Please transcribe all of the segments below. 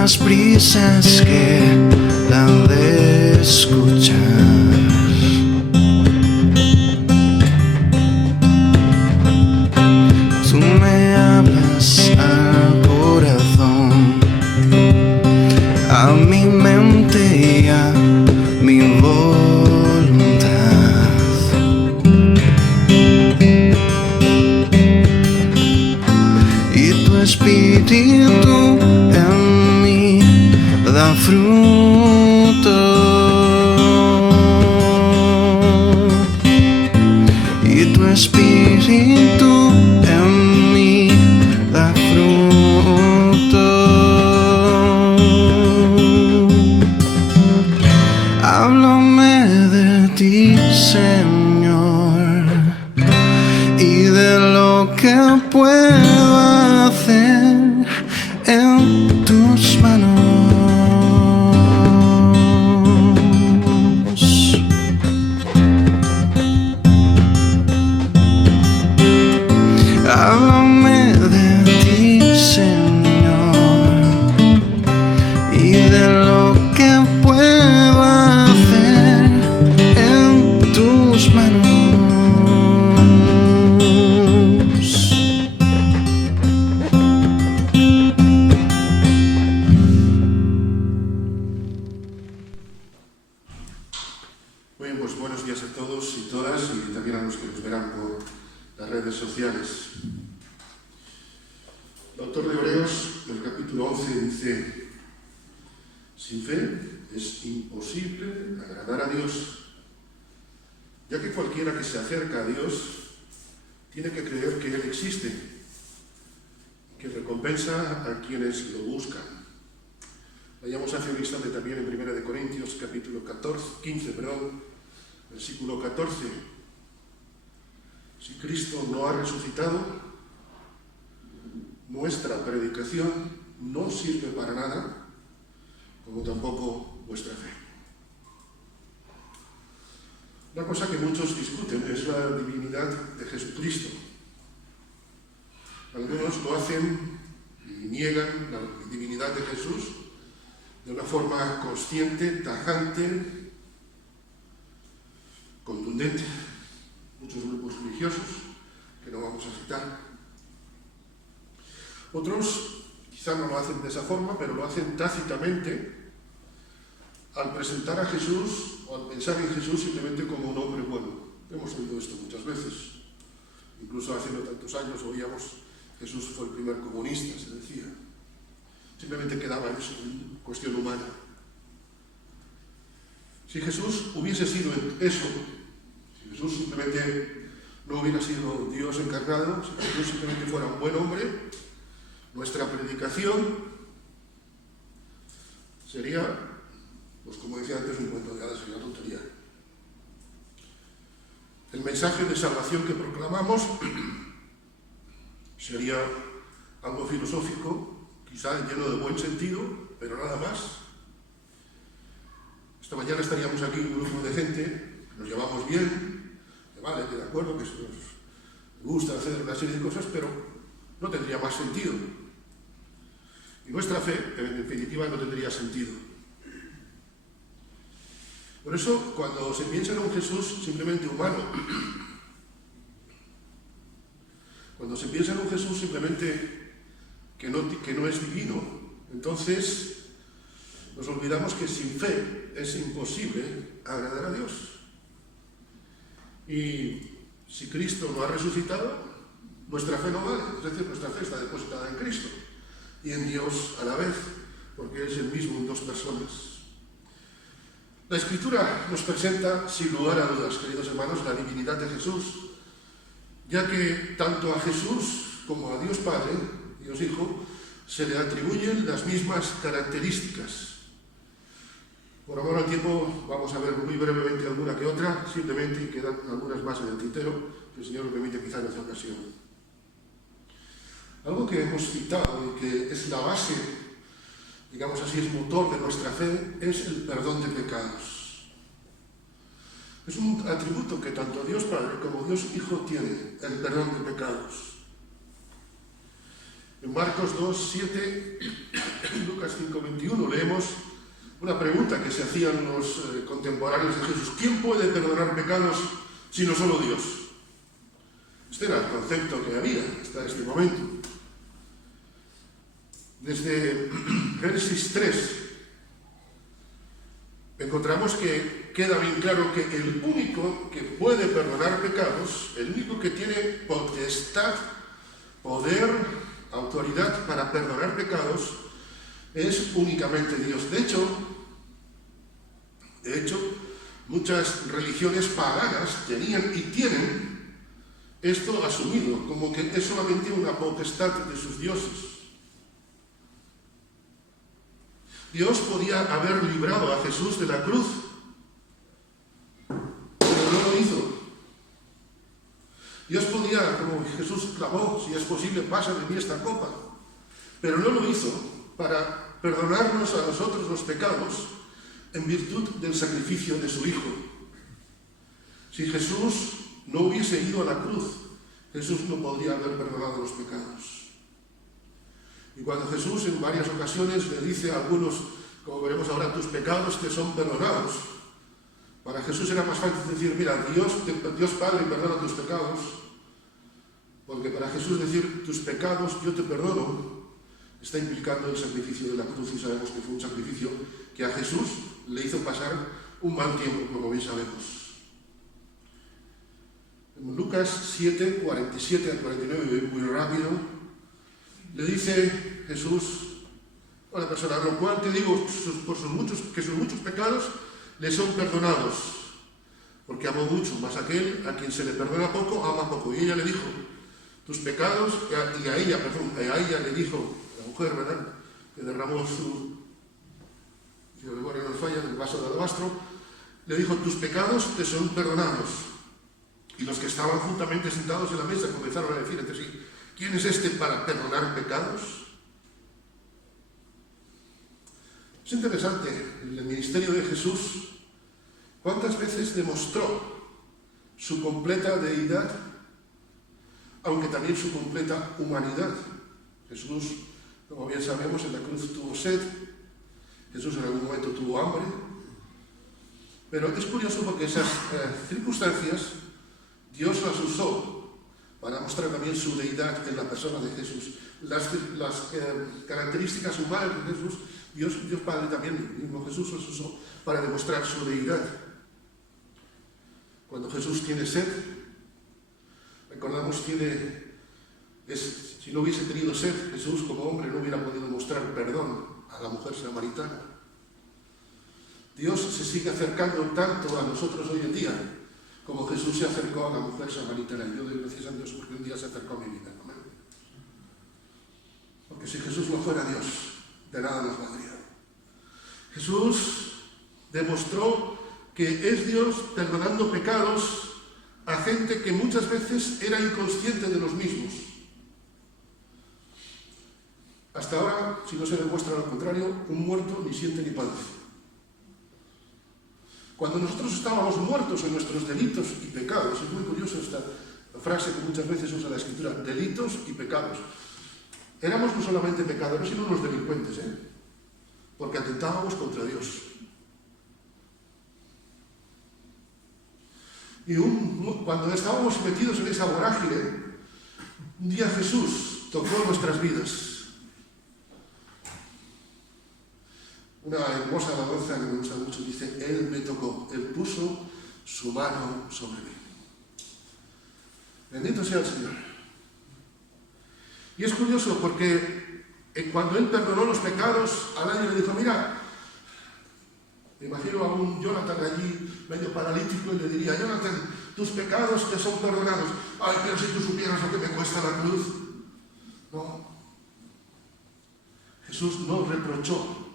más prisas que la de escuchar. Tú me hablas al corazón, a mi mente y a mi voluntad. Y tu espíritu en mí da fruto. Y tu espíritu en mí da fruto. Háblame de ti, Señor, y de lo que puedo hacer en tus manos. Háblame de ti, Señor, y de lo que puedo hacer en tus manos. Bien, pues buenos días a todos y todas, y también a los que nos verán por las redes sociales. El autor de Hebreos, en el capítulo 11, dice: sin fe es imposible agradar a Dios, ya que cualquiera que se acerca a Dios tiene que creer que Él existe y que recompensa a quienes lo buscan. Vayamos hace un instante también en 1 Corintios, capítulo 15, versículo 14. Si Cristo no ha resucitado, nuestra predicación no sirve para nada, como tampoco vuestra fe. Una cosa que muchos discuten es la divinidad de Jesucristo. Algunos lo hacen y niegan la divinidad de Jesús de una forma consciente, tajante, contundente. Muchos grupos religiosos que no vamos a citar. Otros quizá no lo hacen de esa forma, pero lo hacen tácitamente al presentar a Jesús o al pensar en Jesús simplemente como un hombre bueno. Hemos oído esto muchas veces. Incluso hace no tantos años oíamos: Jesús fue el primer comunista, se decía. Simplemente quedaba eso, en cuestión humana. Si Jesús hubiese sido eso, si Jesús simplemente no hubiera sido Dios encarnado, si Jesús simplemente fuera un buen hombre, nuestra predicación sería, pues como decía antes, un cuento de hadas, sería una tontería. El mensaje de salvación que proclamamos sería algo filosófico, quizá lleno de buen sentido, pero nada más. Esta mañana estaríamos aquí un grupo de gente que nos llevamos bien, que vale, que de acuerdo, que nos gusta hacer una serie de cosas, pero no tendría más sentido. Y nuestra fe, en definitiva, no tendría sentido. Por eso, cuando se piensa en un Jesús simplemente humano, cuando se piensa en un Jesús simplemente que no es divino, entonces nos olvidamos que sin fe es imposible agradar a Dios. Y si Cristo no ha resucitado, nuestra fe no vale, es decir, nuestra fe está depositada en Cristo y en Dios a la vez, porque es el mismo en dos personas. La Escritura nos presenta, sin lugar a dudas, queridos hermanos, la divinidad de Jesús, ya que tanto a Jesús como a Dios Padre, Dios Hijo, se le atribuyen las mismas características. Por amor al tiempo, vamos a ver muy brevemente alguna que otra, simplemente, y quedan algunas más en el tintero, que el Señor lo permite quizá en esta ocasión. Algo que hemos citado y que es la base, digamos así, es motor de nuestra fe, es el perdón de pecados. Es un atributo que tanto Dios Padre como Dios Hijo tienen, el perdón de pecados. En Marcos 2, 7, Lucas 5:21 leemos una pregunta que se hacían los contemporáneos de Jesús. ¿Quién puede perdonar pecados sino solo Dios? Este era el concepto que había hasta este momento. Desde Génesis 3 encontramos que queda bien claro que el único que puede perdonar pecados, el único que tiene potestad, poder, autoridad para perdonar pecados, es únicamente Dios. De hecho, muchas religiones paganas tenían y tienen esto asumido, como que es solamente una potestad de sus dioses. Dios podía haber librado a Jesús de la cruz, pero no lo hizo. Dios podía, como Jesús clamó, si es posible, pasa de mí esta copa, pero no lo hizo para perdonarnos a nosotros los pecados en virtud del sacrificio de su Hijo. Si Jesús no hubiese ido a la cruz, Jesús no podría haber perdonado los pecados. Y cuando Jesús en varias ocasiones le dice a algunos, como veremos ahora, tus pecados te son perdonados, para Jesús era más fácil decir, mira, Dios Padre perdona tus pecados, porque para Jesús decir tus pecados yo te perdono está implicando el sacrificio de la cruz, y sabemos que fue un sacrificio que a Jesús le hizo pasar un mal tiempo, como bien sabemos. En Lucas 7, 47 al 49, muy rápido, le dice Jesús a la persona, lo cual te digo que sus muchos pecados le son perdonados, porque amó mucho, mas aquel a quien se le perdona poco, ama poco. Y ella le dijo, tus pecados, y a ella le dijo, la mujer, ¿verdad?, que derramó si la memoria no nos falla, el vaso de alabastro, le dijo, tus pecados te son perdonados. Y los que estaban juntamente sentados en la mesa comenzaron a decir entre sí, ¿quién es este para perdonar pecados? Es interesante el ministerio de Jesús, cuántas veces demostró su completa deidad, aunque también su completa humanidad. Jesús, como bien sabemos, en la cruz tuvo sed, Jesús en algún momento tuvo hambre, pero es curioso porque esas circunstancias Dios las usó para mostrar también su deidad en la persona de Jesús. Las características humanas de Jesús, Dios Padre también, el mismo Jesús las usó para demostrar su deidad. Cuando Jesús tiene sed, recordamos, si no hubiese tenido sed, Jesús como hombre no hubiera podido mostrar perdón a la mujer samaritana. Dios se sigue acercando tanto a nosotros hoy en día, como Jesús se acercó a la mujer samaritana. Y yo doy gracias a Dios porque un día se acercó a mi vida. ¿No? Porque si Jesús no fuera Dios, de nada nos valdría. Jesús demostró que es Dios perdonando pecados a gente que muchas veces era inconsciente de los mismos. Hasta ahora, si no se demuestra lo contrario, un muerto ni siente ni padece. Cuando nosotros estábamos muertos en nuestros delitos y pecados, es muy curioso esta frase que muchas veces usa la Escritura, delitos y pecados. Éramos no solamente pecadores, sino unos delincuentes, porque atentábamos contra Dios. Y cuando estábamos metidos en esa vorágine, un día Jesús tocó nuestras vidas. Una hermosa alabanza que me gusta mucho dice, Él me tocó, Él puso su mano sobre mí. Bendito sea el Señor. Y es curioso porque cuando Él perdonó los pecados, al año le dijo, mira, me imagino a un Jonathan allí medio paralítico y le diría, Jonathan, tus pecados te son perdonados. Ay, pero si tú supieras lo que me cuesta la cruz. No. Jesús no reprochó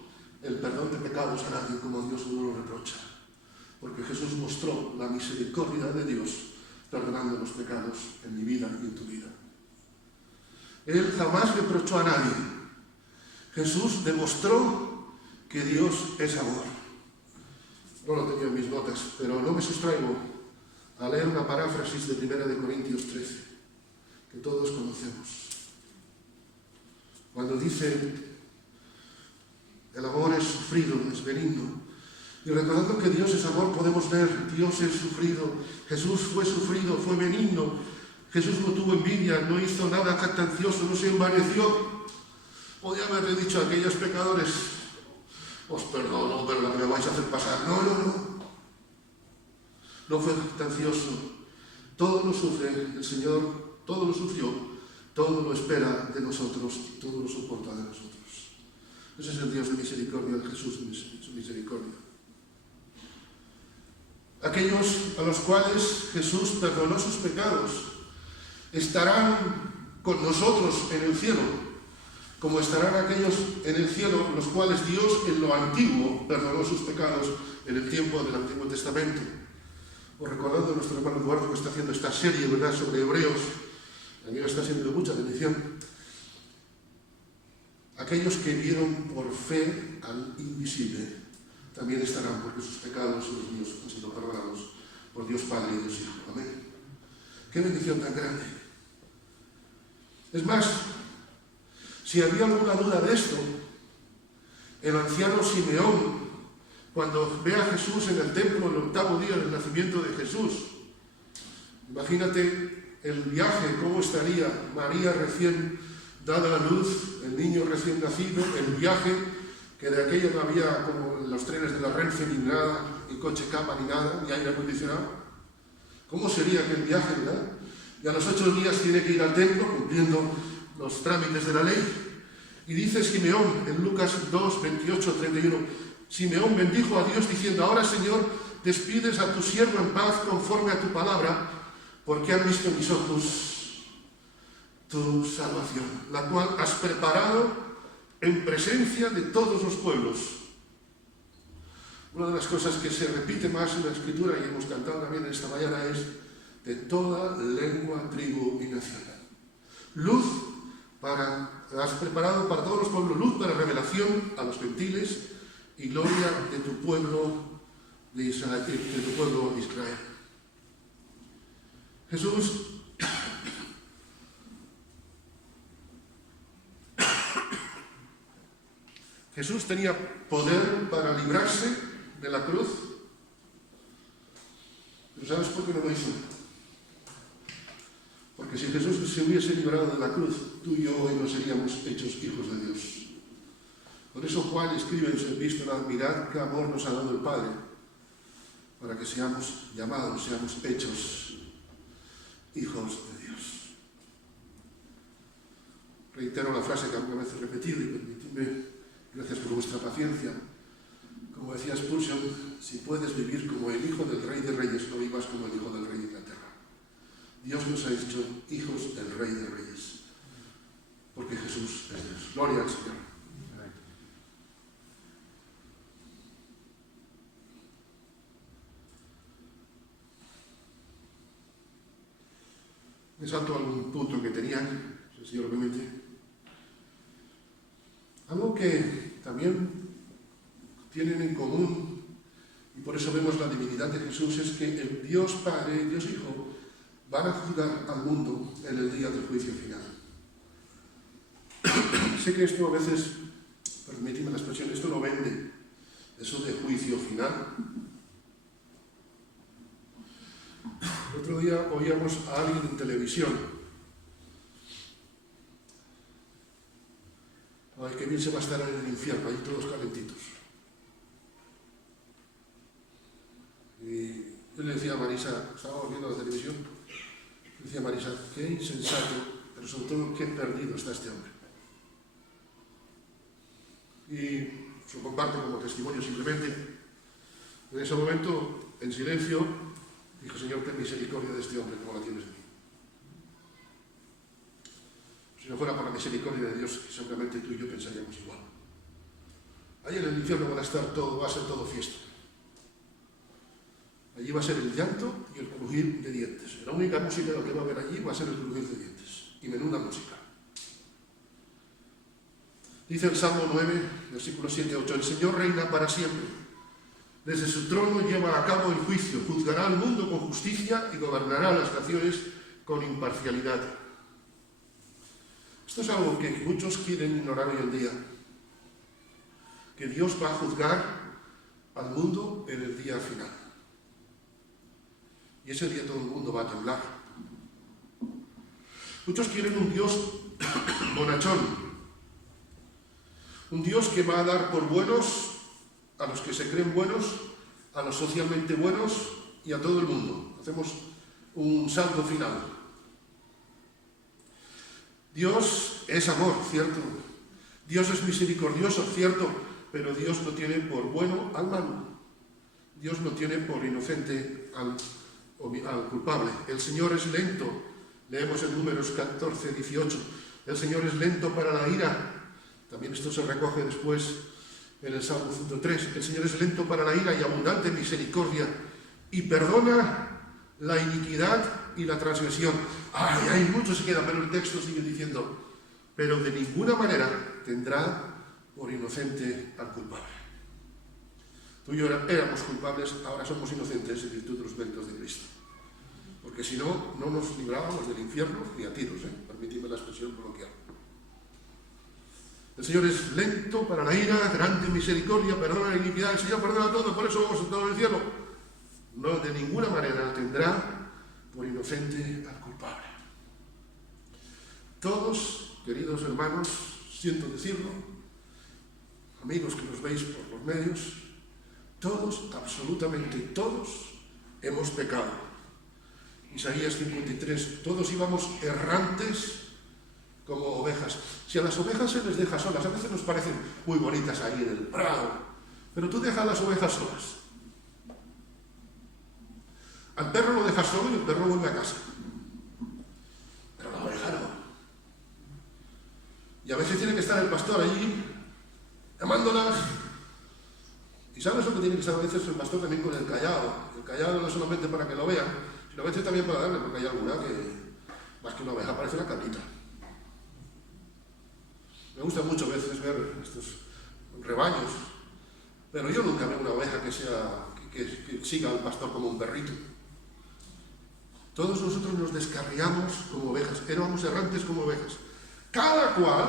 el perdón de pecados a nadie como Dios no lo reprocha, porque Jesús mostró la misericordia de Dios perdonando los pecados en mi vida y en tu vida. Él jamás reprochó a nadie. Jesús demostró que Dios es amor. No lo tenía en mis notas, pero no me sustraigo a leer una paráfrasis de 1 Corintios 13, que todos conocemos. Cuando dice, El amor es sufrido, es benigno. Y recordando que Dios es amor, podemos ver, Dios es sufrido, Jesús fue sufrido, fue benigno, Jesús no tuvo envidia, no hizo nada jactancioso, no se envaneció. Podía haberle dicho a aquellos pecadores, os perdono, pero lo que me vais a hacer pasar. No, no, no. No fue jactancioso. Todo lo sufre el Señor, todo lo sufrió, todo lo espera de nosotros y todo lo soporta de nosotros. Ese es el Dios de misericordia, el Jesús de su misericordia. Aquellos a los cuales Jesús perdonó sus pecados estarán con nosotros en el cielo, como estarán aquellos en el cielo los cuales Dios en lo antiguo perdonó sus pecados en el tiempo del Antiguo Testamento. Os recordando a nuestro hermano Eduardo que está haciendo esta serie, ¿verdad?, sobre Hebreos, a mí me está siendo de mucha bendición. Aquellos que vieron por fe al invisible también estarán, porque sus pecados, los míos, han sido perdonados por Dios Padre y Dios Hijo. Amén. ¡Qué bendición tan grande! Es más, si había alguna duda de esto, el anciano Simeón, cuando ve a Jesús en el templo el 8º día del nacimiento de Jesús, imagínate el viaje, cómo estaría María recién dada a luz, el niño recién nacido, el viaje, que de aquello no había como los trenes de la Renfe ni nada, ni coche cama ni nada, ni aire acondicionado. ¿Cómo sería aquel viaje, verdad? Y a los 8 días tiene que ir al templo cumpliendo los trámites de la ley. Y dice Simeón en Lucas 2, 28, 31, Simeón bendijo a Dios diciendo, ahora Señor, despides a tu siervo en paz conforme a tu palabra, porque han visto mis ojos tu salvación, la cual has preparado en presencia de todos los pueblos. Una de las cosas que se repite más en la Escritura, y hemos cantado también en esta mañana, es de toda lengua, tribu y nación. Luz has preparado para todos los pueblos, luz para revelación a los gentiles y gloria de tu pueblo de Israel, de tu pueblo Israel. Jesús tenía poder para librarse de la cruz, pero ¿sabes por qué no lo hizo? Porque si Jesús se hubiese librado de la cruz, tú y yo hoy no seríamos hechos hijos de Dios. Por eso Juan escribe en su epístola, mirad qué amor nos ha dado el Padre, para que seamos llamados, seamos hechos hijos de Dios. Reitero la frase que alguna vez he repetido y permitidme, gracias por vuestra paciencia. Como decía Spurgeon, si puedes vivir como el hijo del Rey de Reyes, no vivas como el hijo del Rey de Inglaterra. Dios nos ha hecho hijos del Rey de Reyes, porque Jesús es Dios. Gloria al Señor. Me salto a algún punto que tenían, si el Señor lo permite. Algo que también tienen en común, y por eso vemos la divinidad de Jesús, es que el Dios Padre y Dios Hijo van a juzgar al mundo en el día del juicio final. Sé que esto a veces, permitidme la expresión, esto lo vende, eso de juicio final. El otro día oíamos a alguien en televisión. Ay, qué bien se va a estar en el infierno, ahí todos calentitos. Y yo le decía a Marisa, estábamos viendo la televisión, le decía a Marisa, qué insensato, pero sobre todo qué perdido está este hombre. Y lo comparto como testimonio simplemente. En ese momento, en silencio, dijo, Señor, ten misericordia de este hombre como la tienes de mí. Si no fuera por la misericordia de Dios, seguramente tú y yo pensaríamos igual. Allí en el infierno va a ser todo fiesta. Allí va a ser el llanto y el crujir de dientes. La única música que va a haber allí va a ser el crujir de dientes. Y menuda música. Dice el Salmo 9, versículos 7 a 8, el Señor reina para siempre. Desde su trono lleva a cabo el juicio, juzgará al mundo con justicia y gobernará las naciones con imparcialidad. Esto es algo que muchos quieren ignorar hoy en día. que Dios va a juzgar al mundo en el día final. Y ese día todo el mundo va a temblar. Muchos quieren un Dios bonachón, un Dios que va a dar por buenos a los que se creen buenos, a los socialmente buenos y a todo el mundo. Hacemos un salto final. Dios es amor, cierto. Dios es misericordioso, cierto, pero Dios no tiene por bueno al malo. Dios no tiene por inocente al culpable. El Señor es lento. Leemos en Números 14, 18. El Señor es lento para la ira. También esto se recoge después en el Salmo 103. El Señor es lento para la ira y abundante en misericordia y perdona la iniquidad y la transgresión. Ay, hay mucho se queda, pero el texto sigue diciendo, pero de ninguna manera tendrá por inocente al culpable. Tú y yo éramos culpables, ahora somos inocentes en virtud de los méritos de Cristo. Porque si no, no nos librábamos del infierno ni a tiros, permitidme la expresión coloquial. El Señor es lento para la ira, grande en misericordia, perdona la iniquidad. El Señor perdona todo, por eso vamos a todo el cielo. No, de ninguna manera tendrá por inocente al culpable. Todos, queridos hermanos, siento decirlo, amigos que nos veis por los medios, todos, absolutamente todos, hemos pecado. Isaías 53, todos íbamos errantes como ovejas. Si a las ovejas se les deja solas, a veces nos parecen muy bonitas ahí en el prado, pero tú dejas a las ovejas solas. Al perro lo dejas solo y el perro vuelve a casa. Pero la oveja no. Y a veces tiene que estar el pastor allí, llamándolas. ¿Y sabes lo que tiene que estar a veces el pastor también con el callado? El callado no es solamente para que lo vean, sino a veces también para darle, porque hay alguna que, más que una oveja, parece una cabrita. Me gusta mucho a veces ver estos rebaños, pero yo nunca veo una oveja que siga al pastor como un perrito. Todos nosotros nos descarriamos como ovejas, éramos errantes como ovejas. Cada cual,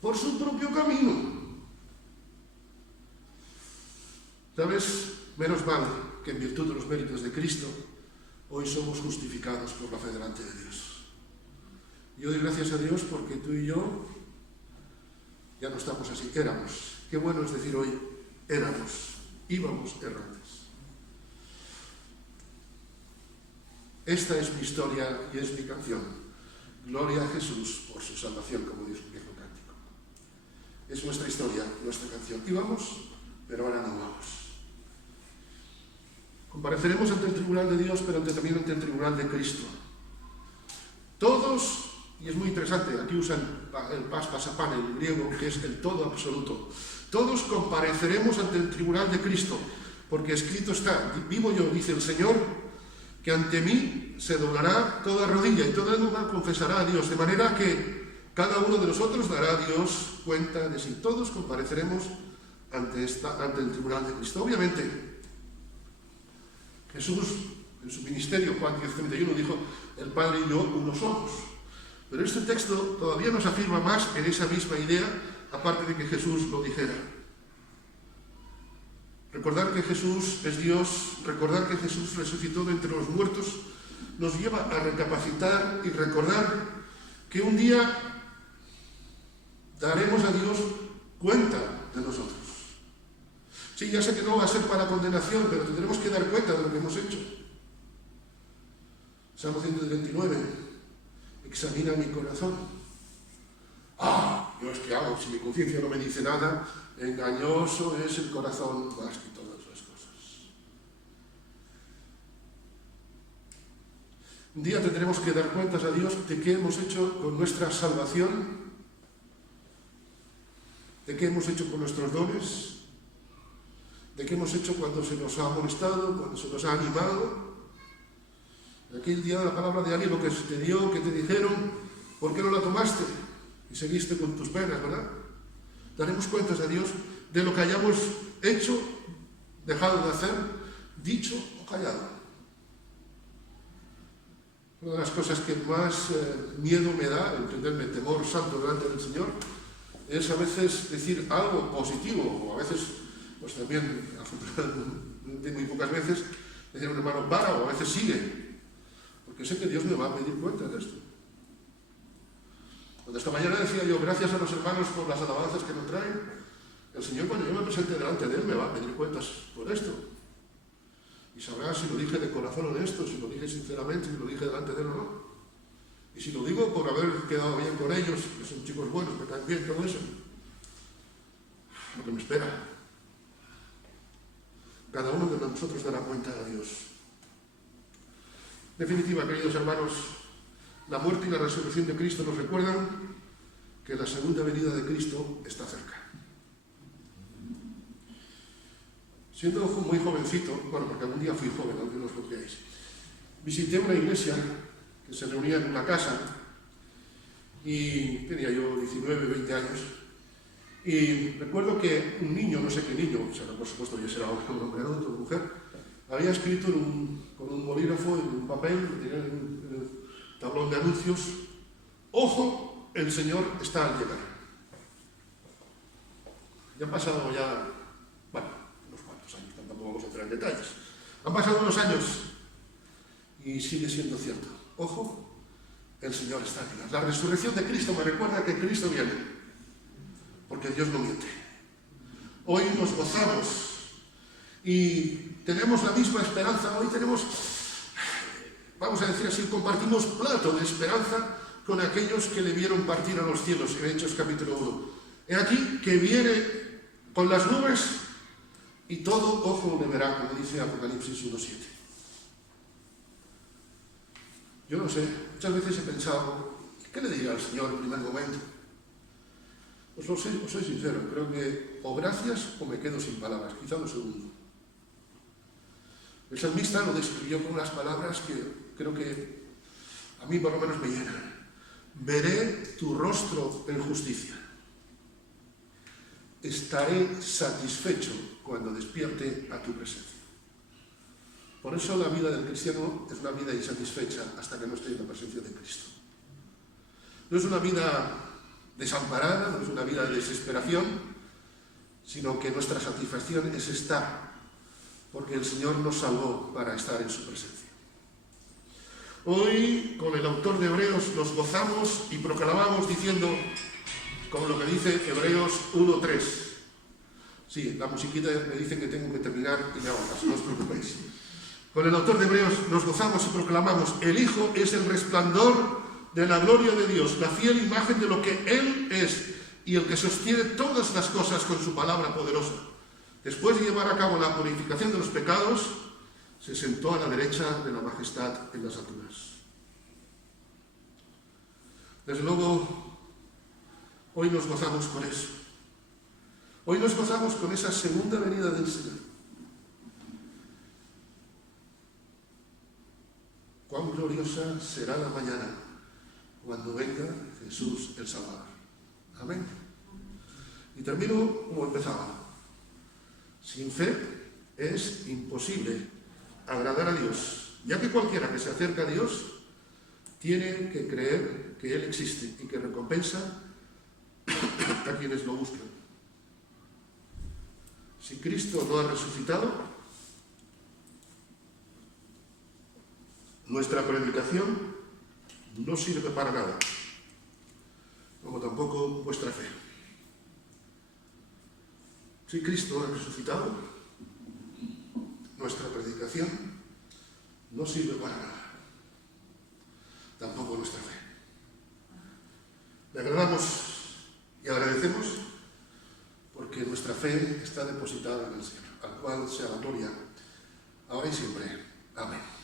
por su propio camino. ¿Sabes? Menos mal que en virtud de los méritos de Cristo, hoy somos justificados por la fe delante de Dios. Yo doy gracias a Dios porque tú y yo ya no estamos así, éramos. Qué bueno es decir hoy, íbamos errantes. Esta es mi historia y es mi canción. Gloria a Jesús por su salvación, como dice el viejo cántico. Es nuestra historia, nuestra canción. Íbamos, pero ahora no vamos. Compareceremos ante el tribunal de Dios, pero también ante el tribunal de Cristo. Todos, y es muy interesante, aquí usan el pas pasapan en griego, que es el todo absoluto. Todos compareceremos ante el tribunal de Cristo, porque escrito está, vivo yo, dice el Señor, que ante mí se doblará toda rodilla y toda lengua confesará a Dios, de manera que cada uno de nosotros dará a Dios cuenta de si todos compareceremos ante el tribunal de Cristo. Obviamente, Jesús, en su ministerio, Juan 10:31, dijo, el Padre y yo uno somos. Pero este texto todavía nos afirma más en esa misma idea, aparte de que Jesús lo dijera. Recordar que Jesús es Dios, recordar que Jesús resucitó de entre los muertos, nos lleva a recapacitar y recordar que un día daremos a Dios cuenta de nosotros. Sí, ya sé que no va a ser para condenación, pero tendremos que dar cuenta de lo que hemos hecho. Salmo 139, examina mi corazón. ¿Yo es que hago? Si mi conciencia no me dice nada, engañoso es el corazón más que todas las cosas. Un día tendremos que dar cuentas a Dios de qué hemos hecho con nuestra salvación, de qué hemos hecho con nuestros dones, de qué hemos hecho cuando se nos ha amonestado, cuando se nos ha animado. Aquel día de la palabra de alguien, lo que te dio, que te dijeron, ¿por qué no la tomaste? Y seguiste con tus penas, ¿verdad? Daremos cuentas a Dios de lo que hayamos hecho, dejado de hacer, dicho o callado. Una de las cosas que más miedo me da, entenderme, temor santo delante del Señor, es a veces decir algo positivo, o a veces, pues también, de muy pocas veces, decir a un hermano, para, o a veces sigue, porque sé que Dios me va a pedir cuenta de esto. Cuando esta mañana decía yo, gracias a los hermanos por las alabanzas que nos traen, el Señor, cuando yo me presente delante de Él, me va a pedir cuentas por esto. Y sabrá si lo dije de corazón honesto, si lo dije sinceramente, si lo dije delante de Él o no. Y si lo digo por haber quedado bien con ellos, que son chicos buenos, me caen bien, todo eso, lo que me espera. Cada uno de nosotros dará cuenta a Dios. En definitiva, queridos hermanos, la muerte y la resurrección de Cristo nos recuerdan que la segunda venida de Cristo está cerca. Siendo muy jovencito, bueno, porque algún día fui joven, aunque no os lo creáis, visité una iglesia que se reunía en una casa y tenía yo 19, 20 años y recuerdo que un niño, no sé qué niño, o sea, por supuesto yo será un hombre adulto, una mujer, había escrito con un bolígrafo en un papel, tenía en el tablón de anuncios, ojo, el Señor está al llegar. Ya han pasado bueno, unos cuantos años, tampoco vamos a entrar en detalles. Han pasado unos años y sigue siendo cierto. Ojo, el Señor está al llegar. La resurrección de Cristo me recuerda que Cristo viene, porque Dios no miente. Hoy nos gozamos y tenemos la misma esperanza. Hoy tenemos, vamos a decir así, compartimos plato de esperanza con aquellos que le vieron partir a los cielos, en Hechos capítulo 1. He aquí que viene con las nubes y todo ojo le verá, como dice Apocalipsis 1:7. Yo no sé, muchas veces he pensado, ¿qué le diría al Señor en primer momento? Pues os soy sincero, creo que o gracias o me quedo sin palabras, quizá lo segundo. El salmista lo describió con unas palabras que creo que a mí por lo menos me llenan. Veré tu rostro en justicia. Estaré satisfecho cuando despierte a tu presencia. Por eso la vida del cristiano es una vida insatisfecha hasta que no esté en la presencia de Cristo. No es una vida desamparada, no es una vida de desesperación, sino que nuestra satisfacción es estar, porque el Señor nos salvó para estar en su presencia. Hoy, con el autor de Hebreos, nos gozamos y proclamamos diciendo, como lo que dice Hebreos 1:3. Sí, la musiquita me dice que tengo que terminar y me hago caso, no os preocupéis. Con el autor de Hebreos nos gozamos y proclamamos, el Hijo es el resplandor de la gloria de Dios, la fiel imagen de lo que Él es y el que sostiene todas las cosas con su palabra poderosa. Después de llevar a cabo la purificación de los pecados, se sentó a la derecha de la majestad en las alturas. Desde luego, hoy nos gozamos con eso. Hoy nos gozamos con esa segunda venida del Señor. Cuán gloriosa será la mañana cuando venga Jesús el Salvador. Amén. Y termino como empezaba. Sin fe es imposible agradar a Dios, ya que cualquiera que se acerca a Dios tiene que creer que Él existe y que recompensa a quienes lo buscan. Si Cristo no ha resucitado, nuestra predicación no sirve para nada, como tampoco vuestra fe. Si Cristo ha resucitado, nuestra predicación no sirve para nada, tampoco nuestra fe. Le agradamos y agradecemos porque nuestra fe está depositada en el Señor, al cual sea la gloria, ahora y siempre. Amén.